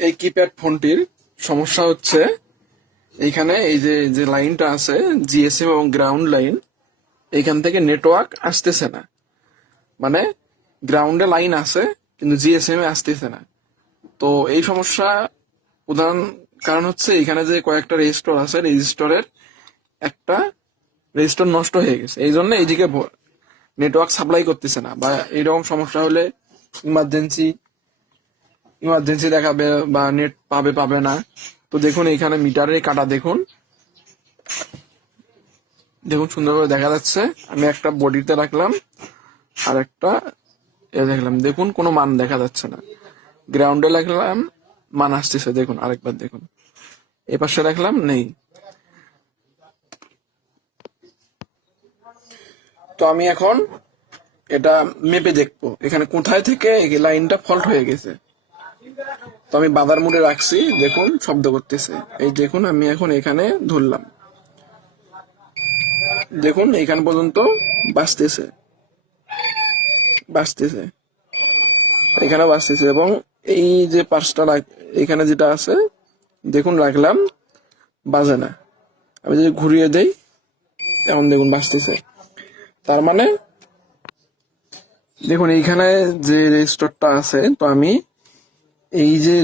এই কিপ্যাড ফোনটির সমস্যা হচ্ছে এইখানে এই যে যে লাইনটা আছে জিএসএম এবং গ্রাউন্ড লাইন, এইখান থেকে নেটওয়ার্ক আসতেছে না। মানে গ্রাউন্ডে লাইন আছে কিন্তু জিএসএম এ আসতেছে না। তো এই সমস্যা প্রধান কারণ হচ্ছে এখানে যে কয়েকটা রেজিস্টর আছে, রেজিস্টরের একটা রেজিস্টর নষ্ট হয়ে গেছে, এই জন্য এইদিকে নেটওয়ার্ক সাপ্লাই করতেছে না। বা এইরকম সমস্যা হলে ইমার্জেন্সি ইমার্জেন্সি দেখাবে বা নেট পাবে পাবে না। তো দেখুন এইখানে মিটারের কাটা দেখুন, দেখুন সুন্দর করে দেখা যাচ্ছে। আমি একটা বডিতে রাখলাম আর একটা দেখলাম, দেখুন কোনো মান দেখা যাচ্ছে না। গ্রাউন্ডে রাখলাম, মান আসতেছে, দেখুন আরেকবার দেখুন। এ পাশে রাখলাম, নেই। তো আমি এখন এটা মেপে দেখবো এখানে কোথায় থেকে এই লাইনটা ফল্ট হয়ে গেছে। তো আমি বাজার মোডে রাখছি, দেখুন শব্দ করতেছে। এই দেখুন আমি এখন এখানে ধরলাম, দেখুন এখান পর্যন্ত বাজতেছে, বাজতেছে, এখানে বাজতেছে। এবং এই যে পাঁচটা এখানে যেটা আছে দেখুন রাখলাম, বাজে না। আমি যদি ঘুরিয়ে দেই এখন দেখুন বাজতেছে। তার মানে দেখুন এইখানে যে রেজিস্টারটা আছে, তো আমি এই যে